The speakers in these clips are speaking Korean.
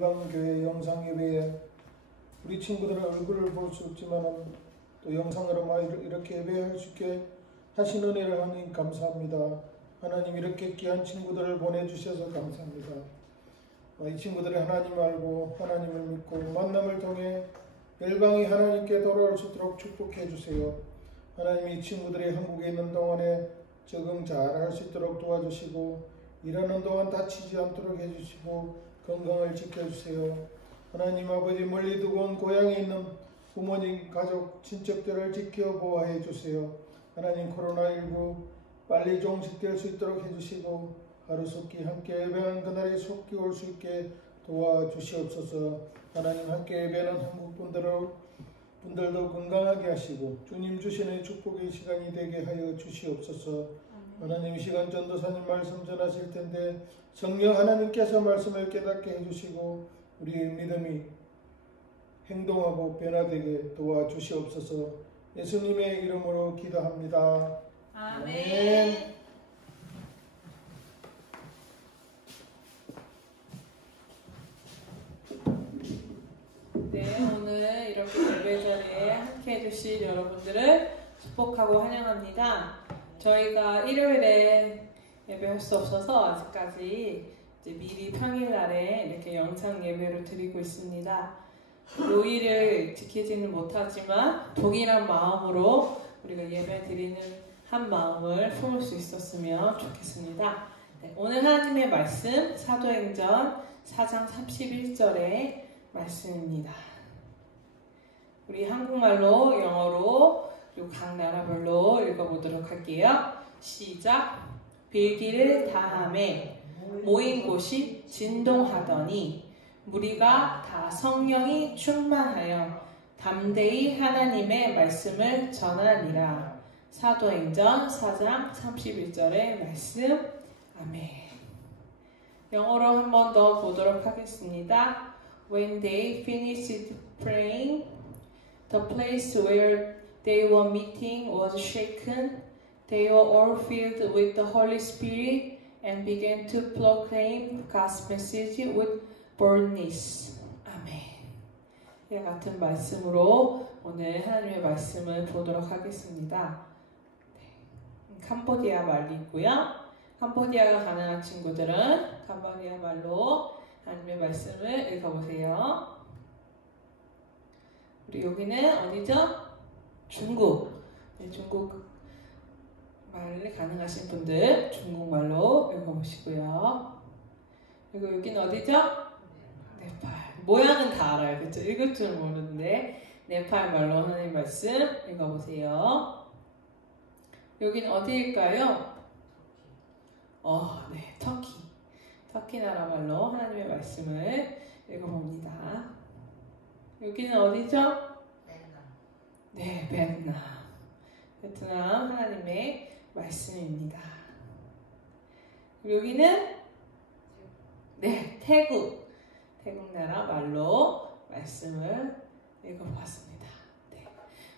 교회 영상 예배에 우리 친구들의 얼굴을 볼 수 없지만 또 영상으로만 이렇게 예배할 수 있게 하신 은혜를 하나님 감사합니다. 하나님 이렇게 귀한 친구들을 보내주셔서 감사합니다. 이 친구들이 하나님을 알고 하나님을 믿고 만남을 통해 열방이 하나님께 돌아올 수 있도록 축복해 주세요. 하나님 이 친구들이 한국에 있는 동안에 적응 잘 할 수 있도록 도와주시고 일하는 동안 다치지 않도록 해주시고 건강을 지켜주세요. 하나님 아버지 멀리 두고 온 고향에 있는 부모님, 가족, 친척들을 지켜 보호해 주세요. 하나님 코로나19 빨리 종식될 수 있도록 해주시고 하루속히 함께 예배하는 그날이 속히 올 수 있게 도와주시옵소서. 하나님 함께 예배하는 한국 분들도 건강하게 하시고 주님 주시는 축복의 시간이 되게 하여 주시옵소서. 하나님 이 시간 전도사님 말씀 전하실 텐데 성령 하나님께서 말씀을 깨닫게 해주시고 우리의 믿음이 행동하고 변화되게 도와주시옵소서. 예수님의 이름으로 기도합니다. 아멘. 네, 오늘 이렇게 예배 자리에 함께 해주신 여러분들을 축복하고 환영합니다. 저희가 일요일에 예배할 수 없어서 아직까지 이제 미리 평일날에 이렇게 영상 예배를 드리고 있습니다. 요일을 지키지는 못하지만 동일한 마음으로 우리가 예배 드리는 한 마음을 품을 수 있었으면 좋겠습니다. 네, 오늘 하나님의 말씀 사도행전 4장 31절의 말씀입니다. 우리 한국말로, 영어로, 그리고 각 나라별로 읽어보도록 할게요. 시작! 빌기를 다함에 모인 곳이 진동하더니 무리가 다 성령이 충만하여 담대히 하나님의 말씀을 전하니라. 사도행전 4장 31절의 말씀. 아멘. 영어로 한 번 더 보도록 하겠습니다. When they finished praying, the place where they were meeting was shaken. They were all filled with the Holy Spirit and began to proclaim God's message with boldness. 아멘. 이와 같은 말씀으로 오늘 하나님의 말씀을 보도록 하겠습니다. 네. 캄보디아 말이고요. 캄보디아가 가능한 친구들은 캄보디아 말로 하나님의 말씀을 읽어보세요. 우리 여기는 어디죠? 중국. 네, 중국 말 가능하신 분들 중국말로 읽어보시고요. 그리고 여기는 어디죠? 네팔. 모양은 다 알아요. 그렇죠? 읽을 줄 모르는데 네팔 말로 하나님 말씀 읽어보세요. 여기는 어디일까요? 네, 터키. 터키 나라 말로 하나님의 말씀을 읽어봅니다. 여기는 어디죠? 베트남. 네, 베트남. 베트남 하나님의 말씀입니다. 여기는 네, 태국. 태국 나라 말로 말씀을 읽어보았습니다. 네.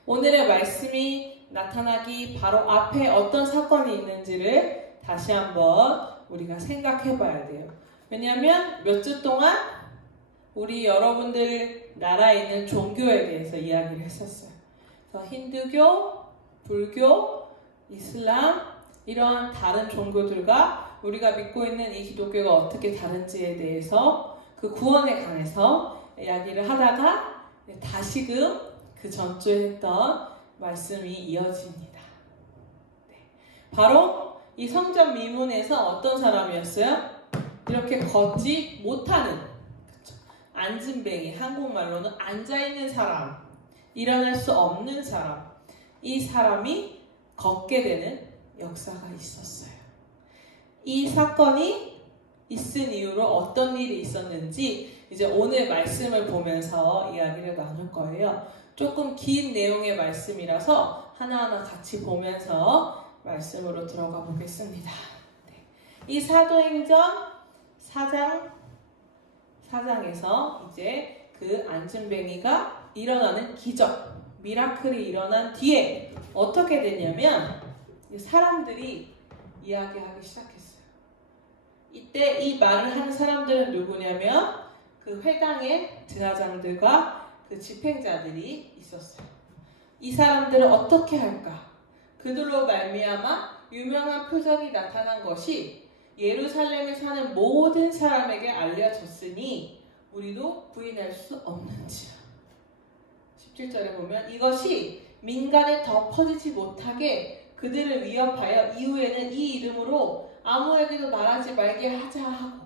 오늘의 말씀이 나타나기 바로 앞에 어떤 사건이 있는지를 다시 한번 우리가 생각해 봐야 돼요. 왜냐하면 몇 주 동안 우리 여러분들 나라에 있는 종교에 대해서 이야기를 했었어요. 그래서 힌두교, 불교, 이슬람 이러한 다른 종교들과 우리가 믿고 있는 이 기독교가 어떻게 다른지에 대해서 그 구원에 관해서 이야기를 하다가 다시금 그 전주에 했던 말씀이 이어집니다. 네. 바로 이 성전 미문에서 어떤 사람이었어요? 이렇게 걷지 못하는, 그쵸? 앉은뱅이, 한국말로는 앉아있는 사람, 일어날 수 없는 사람, 이 사람이 걷게 되는 역사가 있었어요. 이 사건이 있은 이후로 어떤 일이 있었는지 이제 오늘 말씀을 보면서 이야기를 나눌 거예요. 조금 긴 내용의 말씀이라서 하나하나 같이 보면서 말씀으로 들어가 보겠습니다. 네. 이 사도행전 4장에서 이제 그 앉은뱅이가 일어나는 기적, 미라클이 일어난 뒤에 어떻게 되냐면 사람들이 이야기하기 시작했어요. 이때 이 말을 하는 사람들은 누구냐면 그 회당의 제사장들과 그 집행자들이 있었어요. 이 사람들은 어떻게 할까? 그들로 말미암아 유명한 표적이 나타난 것이 예루살렘에 사는 모든 사람에게 알려졌으니 우리도 부인할 수 없는지라. 17절에 보면 이것이 민간에 더 퍼지지 못하게 그들을 위협하여 이후에는 이 이름으로 아무에게도 말하지 말게 하자 하고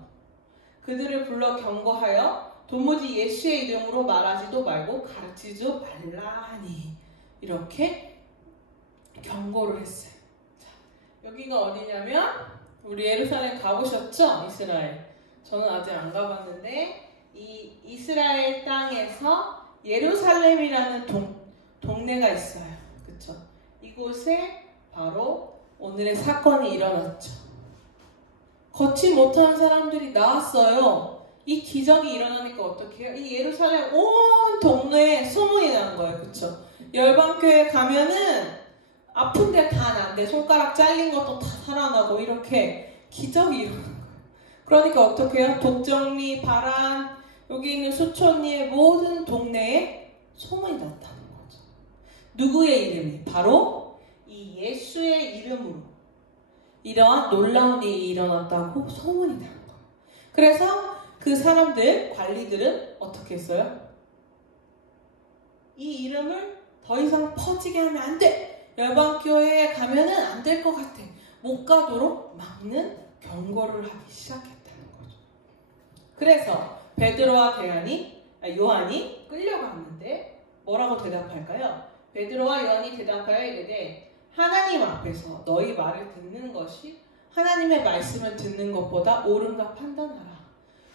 그들을 불러 경고하여 도무지 예수의 이름으로 말하지도 말고 가르치지도 말라 하니 이렇게 경고를 했어요. 자, 여기가 어디냐면 우리 예루살렘 가보셨죠? 이스라엘. 저는 아직 안 가봤는데 이 이스라엘 땅에서 예루살렘이라는 동네가 있어요. 그쵸? 이곳에 바로 오늘의 사건이 일어났죠. 걷지 못한 사람들이 나왔어요. 이 기적이 일어나니까 어떻게 해요? 이 예루살렘 온 동네에 소문이 나는 거예요. 그쵸? 열방교회 가면은 아픈데 다 난데 손가락 잘린 것도 다 살아나고 이렇게 기적이 일어나는 거예요. 그러니까 어떻게 해요? 독정리, 바란, 여기 있는 수촌리의 모든 동네에 소문이 났다는 거죠. 누구의 이름이? 바로 이 예수의 이름으로 이러한 놀라운 일이 일어났다고 소문이 난 거예요. 그래서 그 사람들, 관리들은 어떻게 했어요? 이 이름을 더 이상 퍼지게 하면 안 돼! 열방교회에 가면은 안 될 것 같아. 못 가도록 막는 경고를 하기 시작했다는 거죠. 그래서 베드로와 요한이 끌려갔는데 뭐라고 대답할까요? 베드로와 요한이 대답하여 이르되 하나님 앞에서 너희 말을 듣는 것이 하나님의 말씀을 듣는 것보다 옳은가 판단하라.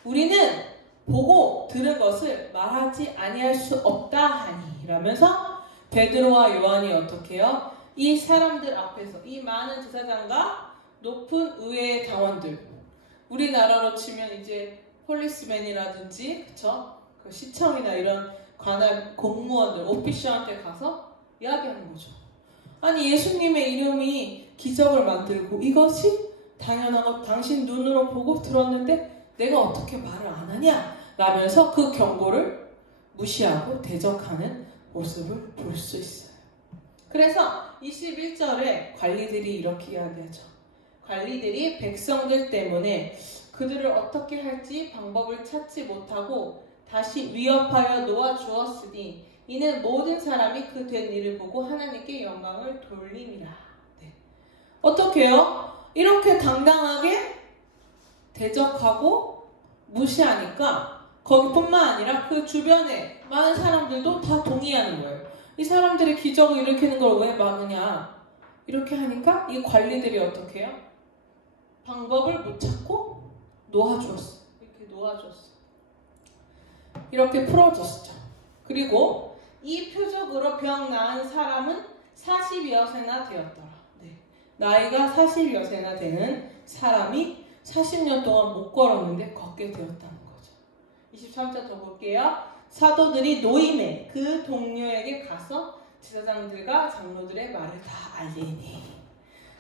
우리는 보고 들은 것을 말하지 아니할 수 없다 하니 라면서 베드로와 요한이 어떻게 해요? 이 사람들 앞에서 이 많은 제사장과 높은 의회의 당원들, 우리나라로 치면 이제 폴리스맨이라든지 그쵸? 그 시청이나 이런 관할 공무원들, 오피셜한테 가서 이야기하는 거죠. 아니 예수님의 이름이 기적을 만들고 이것이 당연한 것 당신 눈으로 보고 들었는데 내가 어떻게 말을 안 하냐? 라면서 그 경고를 무시하고 대적하는 모습을 볼 수 있어요. 그래서 21절에 관리들이 이렇게 이야기하죠. 관리들이 백성들 때문에 그들을 어떻게 할지 방법을 찾지 못하고 다시 위협하여 놓아주었으니 이는 모든 사람이 그 된 일을 보고 하나님께 영광을 돌림이라. 네. 어떻게 해요? 이렇게 당당하게 대적하고 무시하니까 거기뿐만 아니라 그 주변에 많은 사람들도 다 동의하는 거예요. 이 사람들이 기적을 일으키는 걸 왜 막으냐? 이렇게 하니까 이 관리들이 어떻게 해요? 방법을 못 찾고 놓아주었어. 이렇게 놓아줬어. 이렇게 풀어줬죠. 그리고 이 표적으로 병 나은 사람은 40여 세나 되었더라. 네. 나이가 40여 세나 되는 사람이 40년 동안 못 걸었는데 걷게 되었다는 거죠. 23절 더 볼게요. 사도들이 노임에 그 동료에게 가서 제사장들과 장로들의 말을 다 알리니.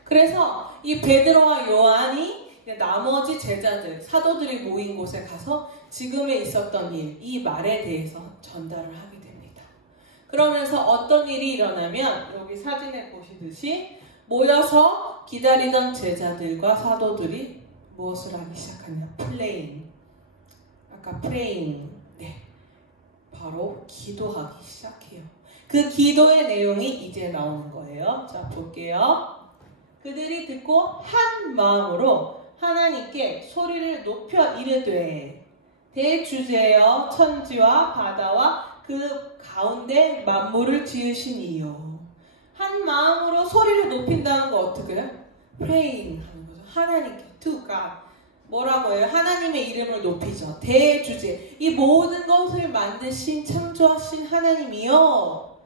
그래서 이 베드로와 요한이 나머지 제자들, 사도들이 모인 곳에 가서 지금에 있었던 일, 이 말에 대해서 전달을 하게 됩니다. 그러면서 어떤 일이 일어나면 여기 사진에 보시듯이 모여서 기다리던 제자들과 사도들이 무엇을 하기 시작하냐? 프레잉. 네. 바로 기도하기 시작해요. 그 기도의 내용이 이제 나오는 거예요. 자, 볼게요. 그들이 듣고 한 마음으로 하나님께 소리를 높여 이르되 대주제여 천지와 바다와 그 가운데 만물을 지으신 이요. 한 마음으로 소리를 높인다는 거 어떻게 해요? praying 하는 거죠. 하나님께, to God. 뭐라고 해요? 하나님의 이름을 높이죠. 대주제. 이 모든 것을 만드신, 창조하신 하나님이요.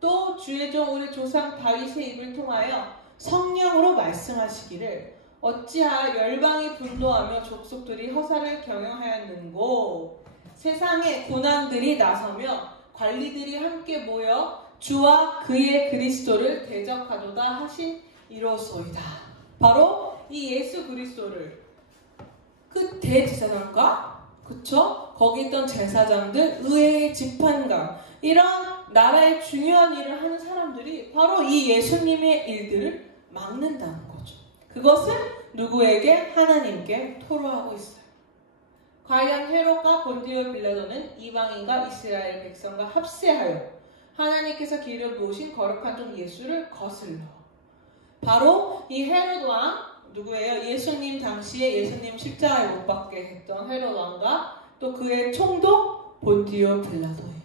또 주의 종 우리 조상 다윗의 입을 통하여 성령으로 말씀하시기를 어찌하여 열방이 분노하며 족속들이 허사를 경영하였는고 세상에 고난들이 나서며 관리들이 함께 모여 주와 그의 그리스도를 대적하도다 하신 이로소이다. 바로 이 예수 그리스도를 그 대제사장과 그쵸? 거기 있던 제사장들, 의회의 집판관, 이런 나라의 중요한 일을 하는 사람들이 바로 이 예수님의 일들을 막는다는 거죠. 그것을 누구에게? 하나님께 토로하고 있어요. 과연 헤롯과 본디오 빌라도는 이방인과 이스라엘 백성과 합세하여 하나님께서 길을 부으신 거룩한 종 예수를 거슬러. 바로 이 헤롯 왕, 누구예요? 예수님 당시에 예수님 십자가에 못 박게 했던 헤롯 왕과 또 그의 총독 본디오 빌라도예요.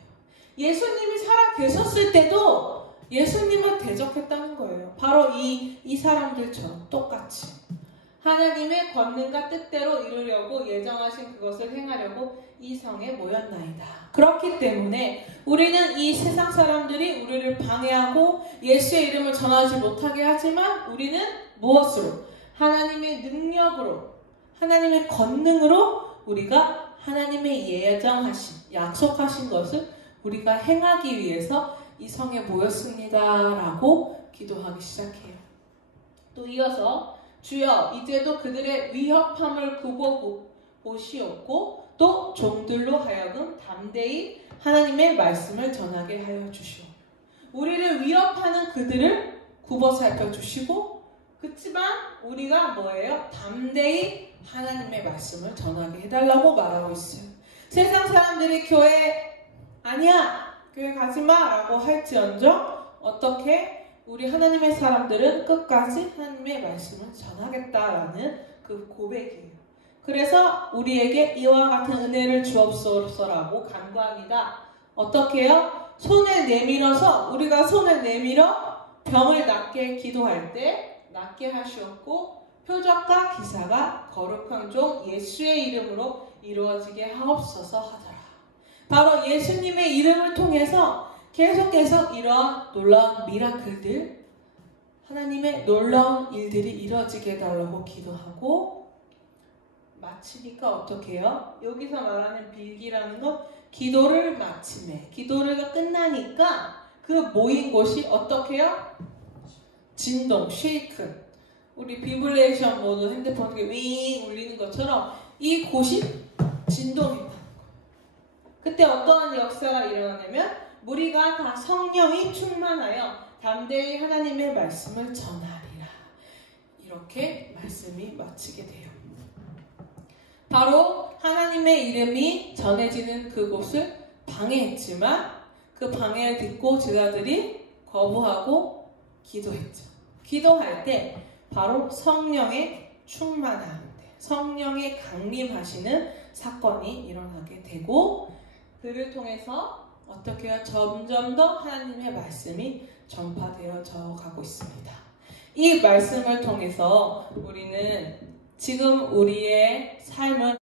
예수님이 살아 계셨을 때도 예수님을 대적했다는 거예요. 바로 이 사람들처럼 똑같이 하나님의 권능과 뜻대로 이루려고 예정하신 그것을 행하려고 이 성에 모였나이다. 그렇기 때문에 우리는 이 세상 사람들이 우리를 방해하고 예수의 이름을 전하지 못하게 하지만 우리는 무엇으로? 하나님의 능력으로, 하나님의 권능으로 우리가 하나님의 예정하신, 약속하신 것을 우리가 행하기 위해서 이 성에 모였습니다 라고 기도하기 시작해요. 또 이어서 주여 이제도 그들의 위협함을 굽어보시옵고 또 종들로 하여금 담대히 하나님의 말씀을 전하게 하여 주시오. 우리를 위협하는 그들을 굽어 살펴주시고 그치만 우리가 뭐예요? 담대히 하나님의 말씀을 전하게 해달라고 말하고 있어요. 세상 사람들이 교회 아니야 교회 가지마 라고 할지언정 어떻게 우리 하나님의 사람들은 끝까지 하나님의 말씀을 전하겠다라는 그 고백이에요. 그래서 우리에게 이와 같은 은혜를 주옵소서라고 간구합니다. 어떻게 해요? 손을 내밀어서 우리가 손을 내밀어 병을 낫게 기도할 때 낫게 하시었고 표적과 기사가 거룩한 종 예수의 이름으로 이루어지게 하옵소서 하더라. 바로 예수님의 이름을 통해서 계속해서 이러한 놀라운 미라클들, 하나님의 놀라운 일들이 이루어지게 해달라고 기도하고 마치니까 어떻게 해요? 여기서 말하는 빌기라는 건 기도를 마침에, 기도가 끝나니까 그 모인 곳이 어떻게 해요? 진동, 쉐이크. 우리 비블레이션 모드 핸드폰 이렇게 윙 울리는 것처럼 이 곳이 진동이 나는 거예요. 그때 어떠한 역사가 일어나냐면 무리가 다 성령이 충만하여 담대히 하나님의 말씀을 전하리라. 이렇게 말씀이 마치게 돼요. 바로 하나님의 이름이 전해지는 그곳을 방해했지만 그 방해를 듣고 제자들이 거부하고 기도했죠. 기도할 때 바로 성령의 충만함, 성령의 강림하시는 사건이 일어나게 되고 그를 통해서 어떻게 해요? 점점 더 하나님의 말씀이 전파되어져 가고 있습니다. 이 말씀을 통해서 우리는 지금 우리의 삶은